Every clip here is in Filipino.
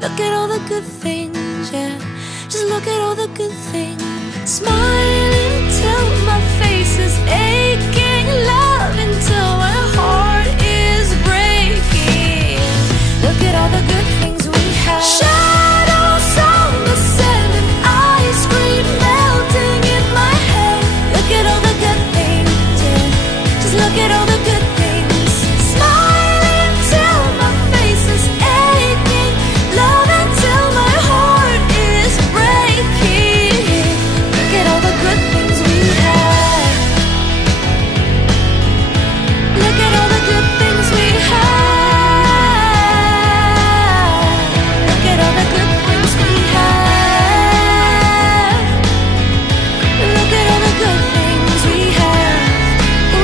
Look at all the good things, yeah. Just look at all the good things. Smiling till my face is aching, love until my heart is breaking. Look at all the good things we have. Shadows on the sand and ice cream melting in my head. Look at all the good things, yeah. Just look at all the good things. Smiling till my face is aching, love until my heart is breaking. Look at all the good things we have. Look at all the good things we have. Look at all the good things we have. Look at all the good things we have. Ooh,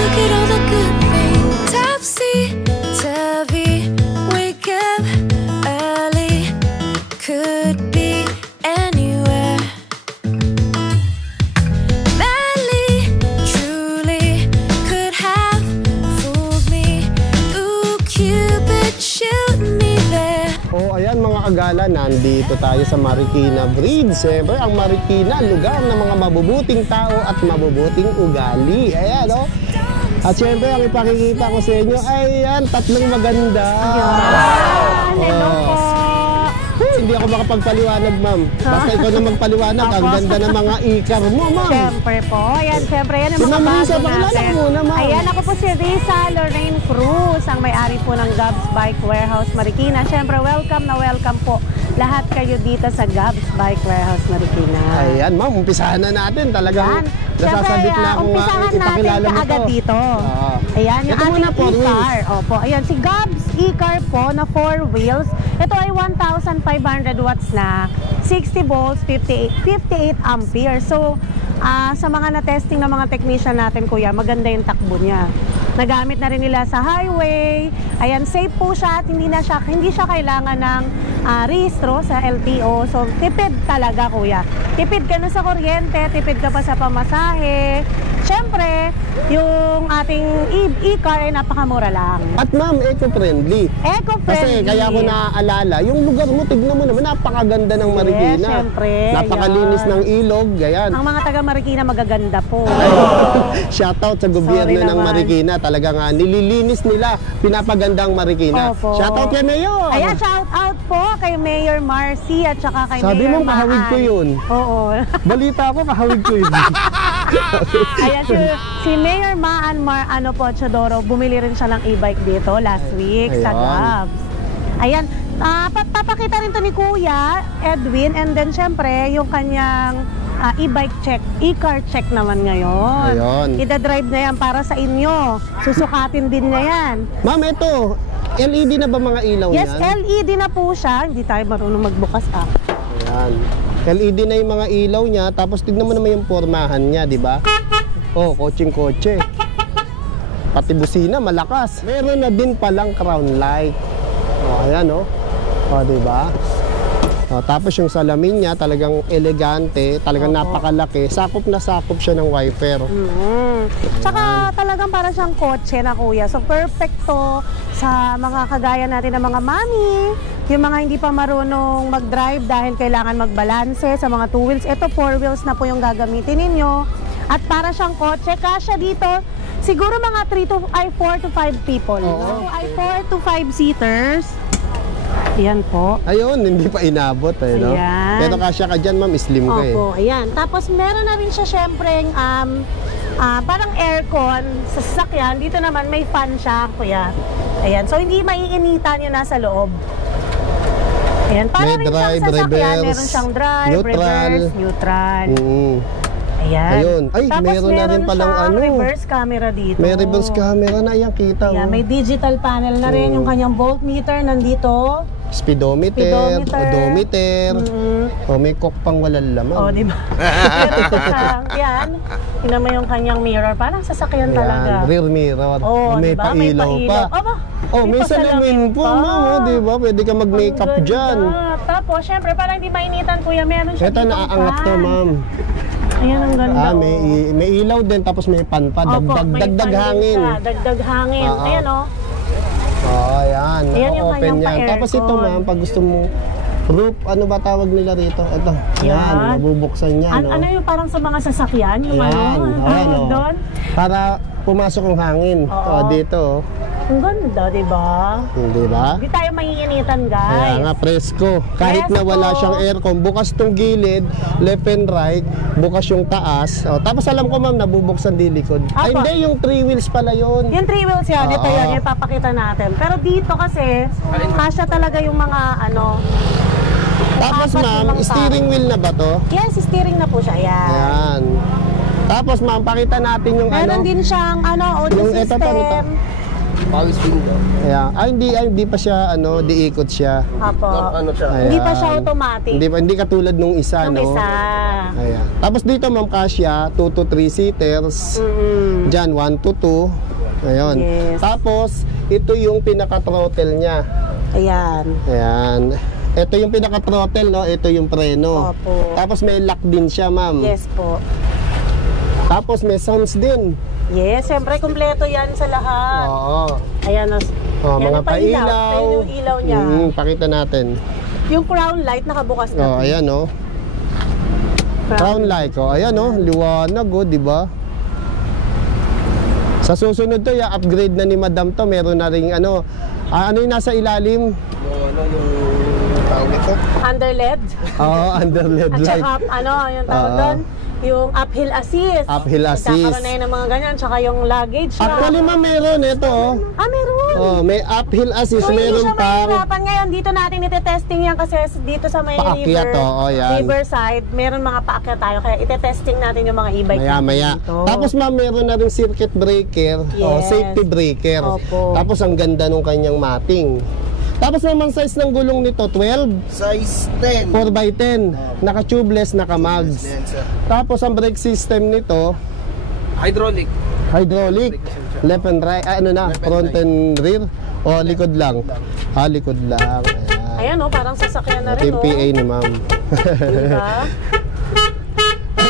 look at all the good things. Topsy-turvy, wake up early, could be anywhere. Madly, truly, could have fooled me. Ooh, Cupid, shoot me there. Oh, ayan mga kagala, nandito tayo sa Marikina Bridge. Siyempre, ang Marikina, lugar ng mga mabubuting tao at mabubuting ugali. Ayan, oh. At siyempre, ang ipakikita ko sa inyo, ayan, tatlong maganda. Hello po. Hindi ako makapagpaliwanag, ma'am. Basta ikaw na magpaliwanag. Ang ganda ng mga ikar mo, ma'am. Siyempre po. Ayan, siyempre yan ang Si mga Ma'am Risa, bago pakilala natin. ko muna, ma'am. Ayan, ako po si Risa Lorraine Cruz, ang may-ari po ng Gabs Bike Warehouse Marikina. Siyempre, welcome na welcome po lahat kayo dito sa Gabs Bike Warehouse Marikina. Ayan, ma'am, umpisahan na natin. Talagang Yan. nasasabit na ako nga umpisahan natin ipakilala mo kaagad to. dito. Oo. Ayan, yung Ito muna, ating 4 wheels. e-car. Opo, ayan, si Gabs e-car po na 4 wheels. Ito ay 1,500 watts na 60 volts, 58 ampere. So, sa mga na-testing ng mga technician natin, kuya, maganda yung takbo niya. Nagamit na rin nila sa highway. Ayan, safe po siya at hindi siya kailangan ng rehistro sa LTO. So, tipid talaga, kuya. Tipid ka na sa kuryente, tipid ka pa sa pamasahe. Siyempre, yung ating e-car ay napakamura lang. At ma'am, eco-friendly. Eco-friendly. Kasi kaya ko naaalala, yung lugar mo, tignan mo naman, napakaganda ng Marikina. Yes, syempre. Napakalinis Ayan. ng ilog, ayan. Ang mga taga Marikina magaganda po. Shoutout sa gobyerno Sorry ng naman. Marikina. Talagang nililinis nila, pinapagandang Marikina. Opo. Shoutout kay Mayor! Ayan, shout out po kay Mayor Marcy at saka kay Sabi Mayor mo, kahawig ko yun. Oo. Balita ko, kahawig ko yun. Ayan, si Mayor Maan Chodoro, bumili rin siya ng e-bike dito last week sa Ayan. Gabs. Ayan, papakita rin to ni Kuya Edwin, and then syempre yung kanyang e-bike check, e-car check naman ngayon. Ayun. Ida-drive na yan para sa inyo. Susukatin din niya yan. Ma'am, ito, LED na ba mga ilaw Yes, yan? LED na po siya. Hindi tayo marunong magbukas Ayan. LED na yung mga ilaw niya, tapos tignan mo naman yung pormahan niya, di ba? Oh, kotseng-kotse. Pati busina, malakas. Meron na din palang crown light. Oh, ayan, oh. Oh, di ba? Oh, tapos yung salamin niya, talagang elegante, talagang napakalaki. Sakop na sakop siya ng wiper. Tsaka talagang para siyang kotse na, kuya. So perfect to sa mga kagaya natin ng mga mami, yung mga hindi pa marunong mag-drive dahil kailangan magbalanse sa mga 2 wheels. Ito 4 wheels na po yung gagamitin ninyo. At para siyang kotse, kasya dito, siguro mga 4 to 5 people. Oo. So, ay 4 to 5 seaters. Yan po. Ayun, hindi pa inabot eh, no? Ayan. Pero kasya ka dyan, ma'am, slim ka eh. Opo, ayan. Tapos meron na rin siya syempre parang aircon sa sasakyan. Dito naman may fan siya, kuya. Ayan. So hindi maiinitan yung nasa loob. Ayan. Para May rin drive, siyang sasakyan. reverse, Meron siyang drive, neutral. reverse, neutral. Ayan. Ayun. Ay, Tapos meron na rin palang siyang ano. reverse camera dito. May reverse camera na, ayan, kita. Ayan, oh. may digital panel na rin. Yung kanyang voltmeter nandito. Speedometer, Speedometer. odometer. Oh, may cock pang walang laman. Oh, di ba? Meron siyang, yan. Tingnan mo yung kanyang mirror. Parang sasakyan talaga. Rear mirror. Oh, may diba? pailaw pa. Aba, Oh, may salamin po, ma'am. Oh, di ba? Pwede ka mag-makeup Ang dyan. ganda. Tapos, syempre, para hindi mainitan, kuya, meron siya Ito, naaangat to, ma'am. Ayan, ang ganda. May ilaw din, tapos may pan pa. Opo, may Dagdag pan din hangin. siya. Dagdag hangin. Oo. Ayan, oh. Oh, ayan. Yan, Ayan yung open kanyang yan. pa-aircon. Tapos ito ma'am, pag gusto mo, roof, ano ba tawag nila rito? Ito, yan, mabubuksan niya, no? Ano yung parang sa mga sasakyan? Yung Yan, ano? ayan, Tawag oh. doon? Para pumasok ang hangin. Oo. Dito, Ang ganda, di ba? di ba? Hindi tayo maiinitan, Kaya guys. nga, presko. Kahit na Presko. wala siyang aircon, bukas tong gilid, left and right, bukas yung taas. Tapos alam ko ma'am, nabubuksan di likod. Ay, Apo. hindi, yung 3 wheels pala yun. Yung 3 wheels yan, ito Oo. yun, yung papakita natin. Pero dito kasi, kasya talaga yung mga ano. Tapos apat ma'am, limang steering wheel na ba to? Yes, steering na po siya. Yan. Ayan. Tapos ma'am, pakita natin yung Meron din siyang audio Yung ito, system. ito. Power window. Ayan. Hindi pa siya, diikot siya. Apo. Ano siya? Ayan. Hindi pa siya automatic. Hindi katulad nung isa, Yung no? isa. Ayan. Tapos dito ma'am, kasya, 2 to 3 seaters. Diyan, 1 to 2. Ayun. Yes. Tapos, ito yung pinaka-throttle niya. Ayan. Ayan. Ito yung pinaka-throttle, no? Ito yung preno. Opo. Tapos may lock din siya, ma'am. Yes po. Tapos may sounds din. Yes, siyempre kumpleto yan sa lahat. Oo. Ayan, Mga yan yung pailaw. pailaw. Ayan yung ilaw niya. Pakita natin. Yung crown light nakabukas na. Ayan, no? Crown light, ayan, no? Liwanag, di ba? Sa susunod to, upgrade na ni Madam to. Meron na ring, ano yung nasa ilalim? Yung tawag nito? Under LED. Oo, under LED At light. saka, yung tawag Oo. doon, yung uphill assist. Uphill assist. Nagkakaroon na yun ng mga ganyan. Tsaka yung luggage na. Actually, ma'am, meron ito, Meron. may uphill assist, So, hindi meron siya pang mahirapan. Ngayon, dito natin ite-testing yan kasi dito sa may Paakyat, yan. river side, meron mga paakyat tayo. Kaya ite-testing natin yung mga e-bike maya-maya. natin dito. Tapos ma'am, meron na rin circuit breaker, Yes. safety breaker. Opo. Tapos ang ganda nung kanyang mating. Tapos naman size ng gulong nito, 12, Size 10. 4x10, naka-tubeless, naka-mags. Yan, sir. Tapos ang brake system nito, Hydraulic. hydraulic, left and right, front and rear, o likod lang. Likod lang. Ayan. Ayan parang sasakyan na Ito rin yung PA ni ma'am. Diba?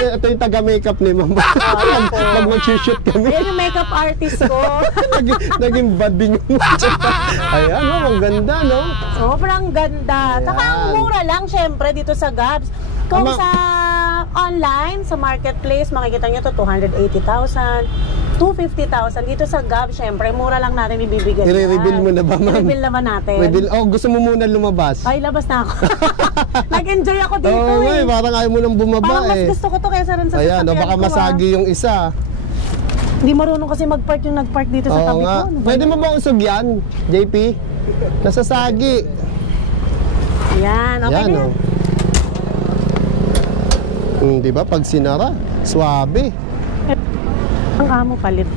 Ito yung taga-makeup ni ma'am. Pag mag-shoot kami. Ayan yung makeup artist ko. naging bad din yung Ayan, ang ganda, no? Sobrang ganda. Saka ang Ayan. mura lang syempre dito sa Gabs. Kung Ama- sa online, sa marketplace, makikita nyo to 280,000, 250,000. Dito sa Gabs, syempre, mura lang natin ibibigay. I-reveal mo na ba, ma'am? I-reveal naman natin. Gusto mo muna lumabas? Ay, labas na ako. Nag-enjoy ako dito Oo, parang ayaw mo nang bumaba Parang mas gusto ko to kaysa rin sa Ayan, sasakyan baka ko, masagi yung isa. Hindi marunong kasi mag-park yung nag-park dito sa Oo tabi nga. ko. Ano ba Pwede yun? mo ba usog yan, JP? Nasasagi. Yan, okay Yan, na. oh. Di ba? Pag sinara, swabe. Ang amo palit.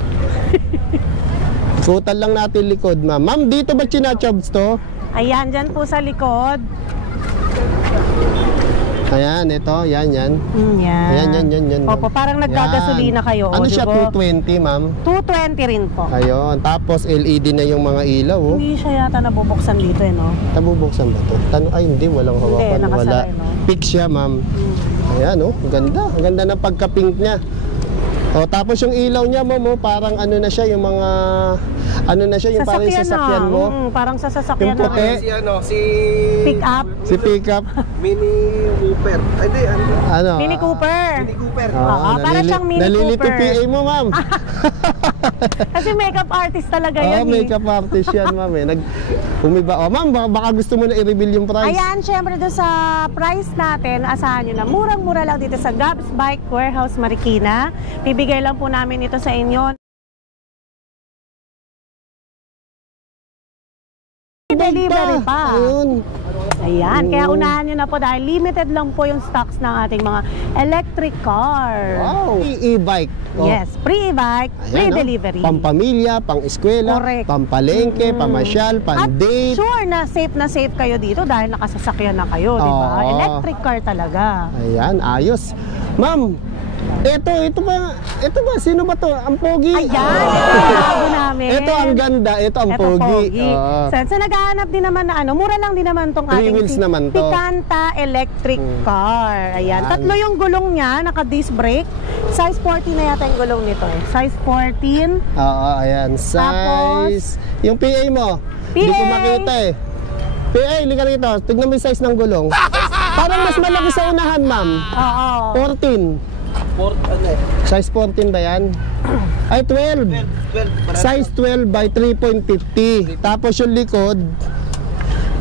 Kutan lang natin likod, ma'am. Ma'am, dito ba chinachobs to? Ayan, dyan po sa likod. Ayan, ito. Yan. Yan. Yan. Opo, parang nagkagasolina Yan. kayo. Ano di siya, ba? 220, ma'am? 220 rin po. Ayun. Tapos LED na yung mga ilaw, oh. Hindi siya yata nabubuksan dito, no? Nabubuksan ba to? Ay, hindi. Walang hawakan. Hindi, Wala. nakasaray, no? Pink siya, ma'am. Ayan, oh. Ang ganda. Ang ganda ng pagka-pink niya. Oh, tapos yung ilaw niya, ma'am, parang ano na siya, yung mga... Ano na siya, yung parang sasakyan mo. Parang sa sasakyan Yung puti. na. Si Pick up. Si pickup. Mini Cooper. Ay, di, ano? Ano? Mini Cooper. Mini Cooper. para siyang Mini Nalilito Cooper. PA mo, ma'am. Kasi makeup artist talaga Oo, yan makeup artist yan, ma'am. Umiba. Oh, ma'am, baka gusto mo na i-reveal yung price. Ayan, syempre doon sa price natin, asahan nyo na murang-mura lang dito sa Gabs Bike Warehouse Marikina. Bibigay lang po namin ito sa inyo. Delivery pa. Ayun. Ayan, kaya unahan nyo na po dahil limited lang po yung stocks ng ating mga electric car. Wow. E-bike. Oh. Yes, free e-bike, free Ayan, delivery. Pampamilya, pang-eskwela, Correct. pampalengke, pamasyal, At pan-date. sure na safe kayo dito dahil nakasasakyan na kayo, di ba? Oo. Electric car talaga. Ayan, ayos. Ma'am, ito ba, sino ba to? Ang pogi. Ayan, ito yung bago namin. Ito ang ganda, ito ang Ito, pogi. pogi. Oo. So Ah. naghahanap din naman na mura lang din naman tong 3 ating wheels naman to. Picanto electric car. Ayan, Yan. tatlo yung gulong niya, naka-disc brake. Size 14 na yata yung gulong nito eh. Size 14. Oo, ayan. Tapos, Size. Yung PA mo, Hindi ko makita eh. PA, lika rito. Tignan mo yung size ng gulong. Parang mas malaki sa unahan, ma'am. Oo. 14. Ano eh? Size 14 ba yan? Ay, 12. 12. Size 12 by 3.50. Tapos yung likod,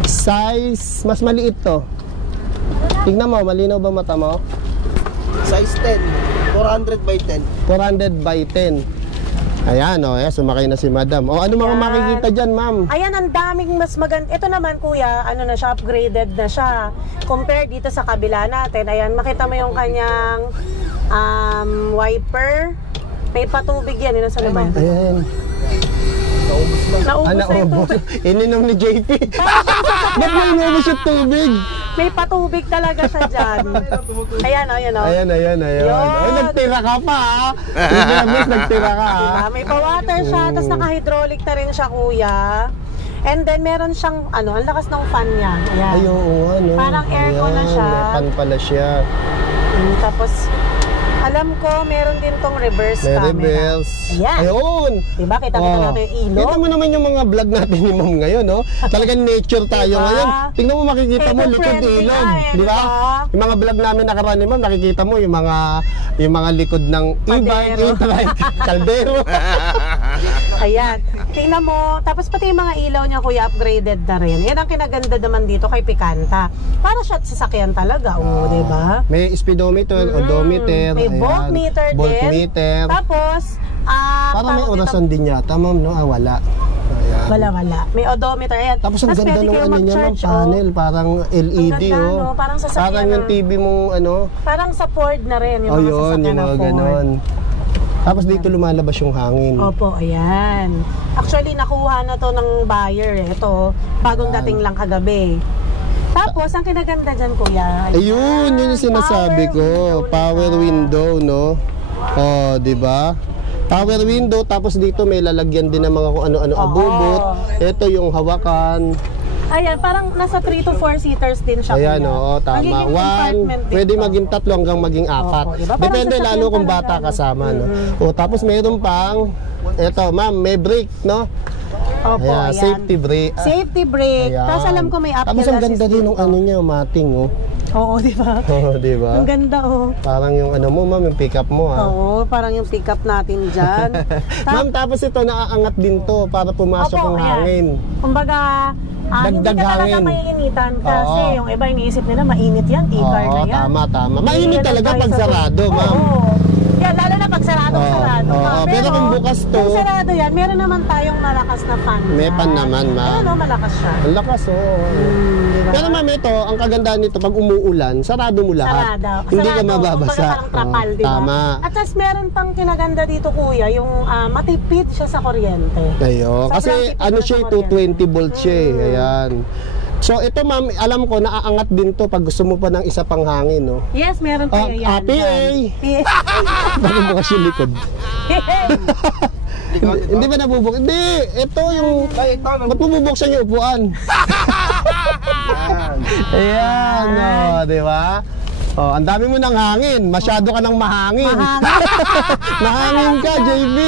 size, mas maliit to. Tignan mo, malinaw ba mata mo? Size 10. 400 by 10. 400 by 10. Ayan, o, sumakay na si madam. O, ano mga Yan. makikita dyan, ma'am? Ayan, ang daming mas maganda. Ito naman, kuya, ano na siya, upgraded na siya. Compare dito sa kabila natin. Ayan, makita mo yung kanyang wiper. May patubig yan. Yun sa naman. Ayan. Naubos na yung Naubos. tubig. Ininom ni JP. Ba't may inubos yung tubig? May patubig talaga siya dyan. Ayan, o, ayan, o. Ayan. Yun. Ay, nagtira ka pa, ha? Inubos, nagtira ka, ha? Diba? May pa-water siya, tapos naka-hydraulic na rin siya, kuya. And then, meron siyang, ang lakas ng fan niya. Ayan. Ay, oo, ano? Parang aircon na siya. May fan pala siya. Tapos, alam ko, meron din tong reverse May camera. reverse. Ayan. Ayun. Diba? Kita-kita natin yung ilog. Kita mo naman yung mga vlog natin ni Ma'am ngayon, no? Talagang nature tayo Diba? ngayon. Tingnan mo, makikita mo, likod Eco-friendly ilog. nga eh, Di ba? diba? Yung mga vlog namin nakaraan ni Ma'am, nakikita mo yung mga likod ng e-bike, Kaldero. e-trike, kaldero. Ayan. Tingnan mo. Tapos pati yung mga ilaw niya, kuya, upgraded na rin. Yan ang kinaganda naman dito kay Pikanta. Para siya sasakyan talaga. Oo, diba? May speedometer, odometer, May ayan, voltmeter din. voltmeter. Tapos, Parang may tawag dito- orasan din yata, Ma'am, no? Ah, wala. Ayan. Wala. May odometer. Ayan. Tapos ang ganda pwede ng kayo ano niya, Ma'am, mag-charge, panel, parang LED, Ang ganda, oh. no? Parang sasakyan Parang yung na. TV mong ano. Parang sa Ford na rin. Yung Oh, mga yun, sasakyan yung na mga Ford. ganon. Tapos dito lumalabas yung hangin. Opo, ayan. Actually, nakuha na to ng buyer. Ito, bagong dating lang kagabi. Tapos, ang kinaganda dyan, kuya. Ayun, yun yung sinasabi ko. Power na. window, no? Oh, di ba? Power window, tapos dito may lalagyan din ng mga kung ano-ano Oo. abubot. Ito yung hawakan. Ayan, parang nasa 3 to 4 seaters din siya. Ayan, kuya. oo, tama. Magiging compartment 1, din pwede to. maging 3 hanggang maging 4. Oo, diba? Parang Depende sasakyan lalo kung talaga, bata no? kasama, no? O, tapos mayroon pang, eto, ma'am, may brake, no? Opo, Ayan, ayan. safety brake. Safety brake. Ayan. Tapos alam ko may apple Tapos ang ganda din ng ano niya, mating, oh. Oo, di ba? Oo, di ba? Ang ganda, oh. Parang yung ano mo, ma'am, yung pick-up mo, ha? Oo, parang yung pick up natin dyan. Ma'am, tapos ito, naaangat din to para pumasok Opo, ang ayan. hangin. Kumbaga, hindi Dagdag ka talaga hangin. maiinitan kasi Oo. yung iba iniisip nila mainit yan, e-car na Oo, yan. tama. Hindi Mainit yan talaga advisable. pag sarado, ma'am. Oo. Yan, lalo na pag sarado. Oo, pero kung bukas to- Kung sarado yan, meron naman tayong malakas na fan. May dyan. fan naman, ma'am. Ayun, malakas siya. Ang lakas, oh. Diba? Pero ma'am, ito, ang kagandahan nito, pag umuulan, sarado mo lahat. Sarado. Hindi ka Sarado. mababasa. Kumbaga parang trapal, Oo, di ba? Tama. At tapos meron pang kinaganda dito, kuya, yung matipid siya sa kuryente. Ayo, Sobrang kasi tipid ano na siya, sa kuryente. 220 volts siya, ayan. So ito ma'am, alam ko naaangat din to pag gusto mo pa ng isa pang hangin, no? Yes, meron tayo yan. PA! Bakit bukas yung likod? Hindi ba nabubuk? Hindi! Ito yung... Ay, ito. Ba't mo bubuksan yung upuan? Ayan, oh, di ba? Oh, ang dami mo ng hangin. Masyado ka ng mahangin. Mahangin ka, JB.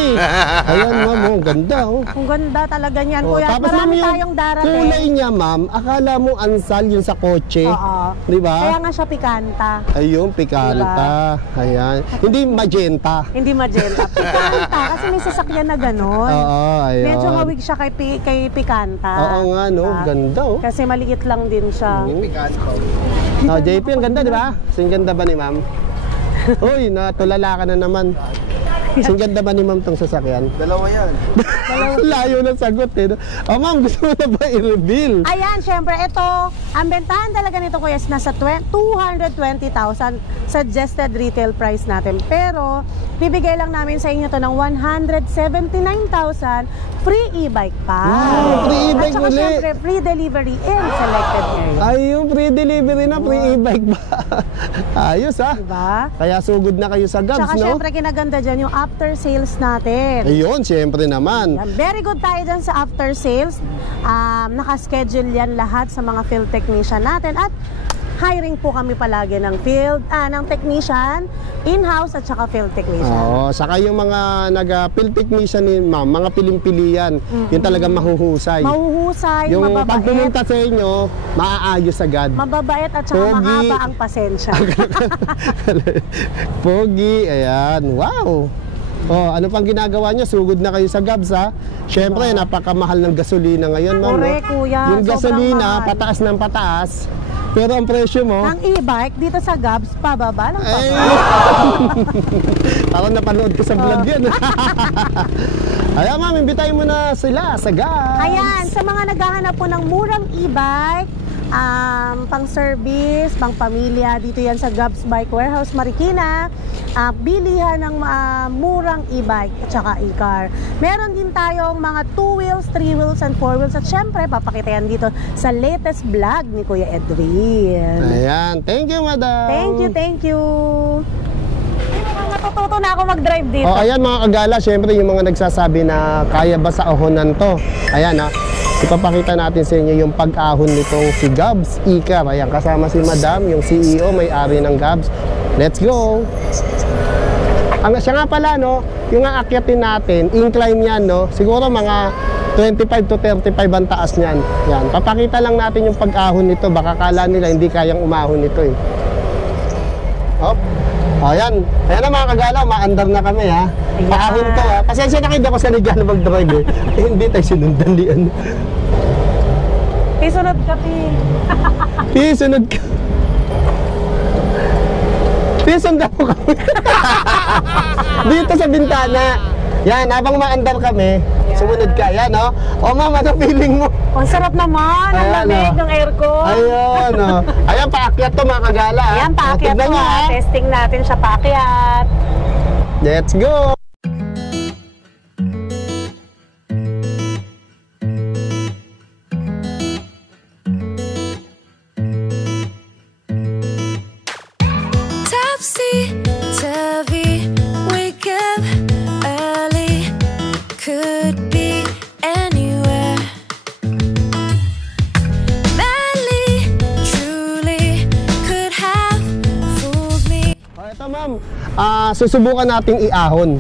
Ayan, ma'am, oh, ganda, oh. Ang ganda talaga niyan, Oh, kuya. At tapos ma'am, marami yung tayong darating. kulay niya, ma'am, akala mo ansal yun sa kotse. Oo. Di ba? Kaya nga siya pikanta. Ayun, pikanta. Ayan. Hindi magenta. Hindi magenta. Pikanta. Kasi may sasakyan na gano'n. Oo, ayun. Medyo hawig siya kay pikanta. Oo nga, no? Diba? Ganda, oh. Kasi maliit lang din siya. Oh, JP, ang ganda, di ba? Sing ganda ba ni ma'am? Uy, natulala ka na naman. Sing ganda ba ni ma'am tong sasakyan? Dalawa yan. Layo ng sagot, eh. No? Oh, ma'am, gusto mo na ba i-reveal? Ayan, syempre, ito, ang bentahan talaga nito, kuya, is nasa 220,000 suggested retail price natin. Pero, bibigay lang namin sa inyo to ng 179,000 free e-bike pa. Wow, free e-bike At saka, uli. syempre, free delivery in selected area. Ay, yung free delivery na, free e-bike ba? Ayos, ha? Diba? Kaya sugod na kayo sa Gabs, Tsaka, no? syempre, kinaganda dyan yung after sales natin. Ayun, siyempre naman. Yan. Very good tayo dyan sa after sales. Nakaschedule yan lahat sa mga field technician natin. At hiring po kami palagi ng ng technician, in-house at saka field technician. Oo, saka yung mga field technician ni ma'am, mga piling-pilian, yun talagang mahuhusay. Mahuhusay, Yung mababait, pag pumunta sa inyo, maaayos agad. mababait at saka Pogi. mahaba ang pasensya. Pogi, ayan, wow. Oh, ano pang ginagawa niyo? Sugod na kayo sa Gabs, ha? Syempre, napakamahal ng gasolina ngayon, ma'am. No? Correct, kuya. Yung Sobrang gasolina, mahal. pataas ng pataas. Pero ang presyo mo, Ang e-bike dito sa Gabs, pababa ng ay, pababa. parang napanood ko sa vlog yun. Ayan, ma'am, imbitahin mo na sila sa Gabs. Ayan, sa mga naghahanap po ng murang e-bike, pang service, pang pamilya, dito yan sa Gabs Bike Warehouse Marikina. Bilihan ng murang e-bike at saka e-car. Meron din tayong mga 2 wheels, 3 wheels, and 4 wheels. At syempre, papakita yan dito sa latest vlog ni Kuya Edwin. Ayan, thank you, madam. Thank you, thank you. Natututo na ako mag-drive dito. Oh, ayan mga kagala, syempre yung mga nagsasabi na kaya ba sa ahonan to. Ayan, ha. Ipapakita natin sa inyo yung pag-ahon nitong si Gabs e-car. Ayan, kasama si madam, yung CEO, may-ari ng Gabs. Let's go! Siya nga pala, no, yung aakyatin natin, incline yan, no, siguro mga 25 to 35 ang taas niyan. Yan, papakita lang natin yung pag-ahon nito. Baka kala nila hindi kayang umahon nito, eh. Hop. Ayan. Ayan na mga kagala, maandar na kami, ha. Ayan. Paahon to, ha. Pasensya na kayo, di ako sanigya na mag-drive, eh. Hindi tayo sinundan diyan. Pisunod ka, Pi. Sunod ka. Sundan mo kami. Dito sa bintana. Yan, habang maandar kami, sumunod ka. Yan, no? O, ma'am, ano feeling mo? Ang sarap naman, ang Ayan, lamig oh. ng aircon. Ayun, no? Ayan, paakyat to, mga kagala, ha? Ayan, O, paakyat tignan to, nyo, ha? testing natin siya paakyat. Let's go! Topsy-turvy, wake up early, could be anywhere. Madly, truly, could have fooled me. O, ito, ma'am. Susubukan nating iahon.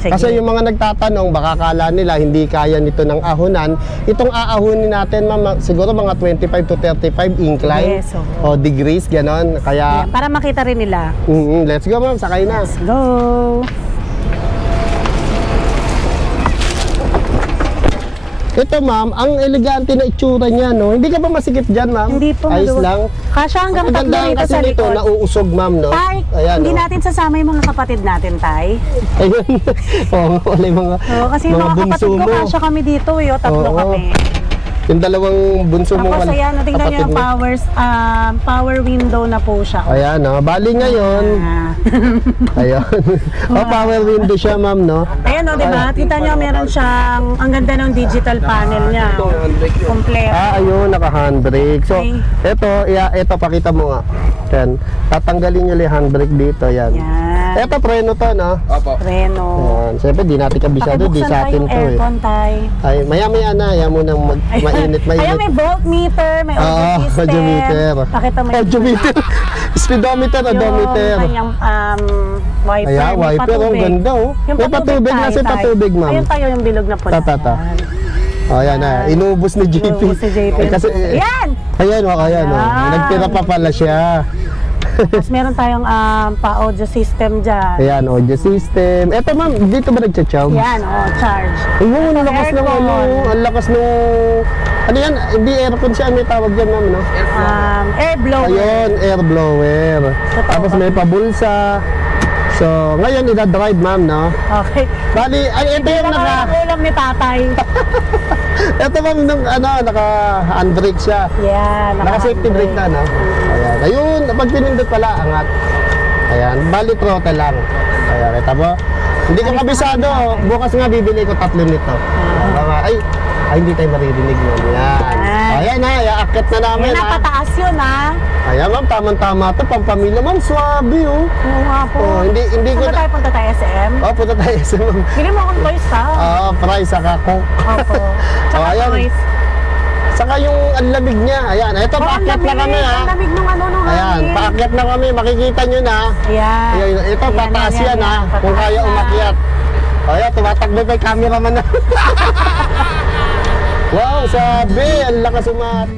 Sige. Kasi yung mga nagtatanong, baka kala nila hindi kaya nito ng ahonan. Itong aahonin natin, ma'am, siguro mga 25 to 35 incline. Yes, oo. O degrees, ganon. Kaya, Ayan, para makita rin nila. let's go, ma'am. Sakay na. Let's go! Ito, ma'am, ang elegante na itsura niya, no? Hindi ka ba masikip dyan, ma'am? Hindi po. Ayos maluwag. lang. Kasya hanggang Ang tatlo ganda dito kasi sa nito, likod. nauusog, ma'am, no? Tay, Ayan, hindi no? natin sasama yung mga kapatid natin, Tay. Ayun. Oo, wala yung mga, Oo, kasi yung mga kapatid ko, mo. kasya kami dito, tatlo Oo. kami. Yung dalawang bunso mo. Tapos ayan, tingnan nyo yung power window na po siya. Ayan, no? Bali ngayon. Ayun. Power window siya, ma'am, no? Ayan o, diba? Kita nyo, meron siyang, ang ganda ng digital panel niya. Kompleto. Ayun, naka-handbrake. So, Okay. ito, pakita mo nga. Yan. Tatanggalin nyo yung handbrake dito, yan. Yan. Ito, preno to, no? Preno. Yan. Siyempre, di natin kabisado, di Pakibuksan sa pa atin yung to, eh. aircon, Tay. Ay, maya-maya na, ayaw mo nang mainit. Ayan, may voltmeter, may audio system. Audiometer. Pakita mo yung Audiometer. Speedometer, odometer. Yung kanyang wiper. Ayan, may wiper, ang patubig. ganda, oh. Yung May patubig na, tayo, si Tay. patubig, ma'am. Ayun tayo yung bilog na pula. Tata. O, ayan na. Inubos ni JP. Inubos si JP. Ay, kasi, Yan! ayan, o, ayan, o. Ayan. Nagtira pa pala siya. Tapos meron tayong pa-audio system dyan. Ayan, audio system. Eto, ma'am, dito ba nagcha-charge? Yan, charge. Ayun, ang lakas ng Aircon. ang lakas ng... Ano yan? Hindi aircon siya, may tawag dyan, ma'am, no? Air blower. Ayun, air blower. Totoo Tapos ba? may pabulsa. So, ngayon, ida-drive, ma'am, no? Okay. Bali, ay, ito yung Ang ulam ni tatay. Ito, ma'am, naka-handbrake siya. Yan. Naka-safety brake na, no? Ayan. Ayun, pag pinindot pala, angat. Ayan, bali throttle lang. Ayan, kita mo? Hindi ko kabisado. Bukas nga bibili ko 3 nito. Ay, hindi tayo maririnig nun. Yan. Ayan na, iaakit na namin. Yan, napataas yun, Ayan, ma'am, tamang-tama to. Pang-pamilya, ma'am, swabe, oh. Oo nga po. Oh, hindi ko Saan ba tayo punta tayo, SM? Oh, punta tayo sa ma'am. Bili mo akong toys, ha? Price, saka coke. Opo. Tsaka Oh, ayan. toys. Saka yung ang lamig niya. Ayan, ito paakyat na kami ha. Ang lamig nung ano nung Ayan, hangin. paakyat na kami. Makikita nyo na. Ayan. Ayan, ito pataas yan ha. Kung Pataas kaya na. umakyat. Ayan, tumatakbo pa yung cameraman na. Wow, sabi. Ang lakas umat.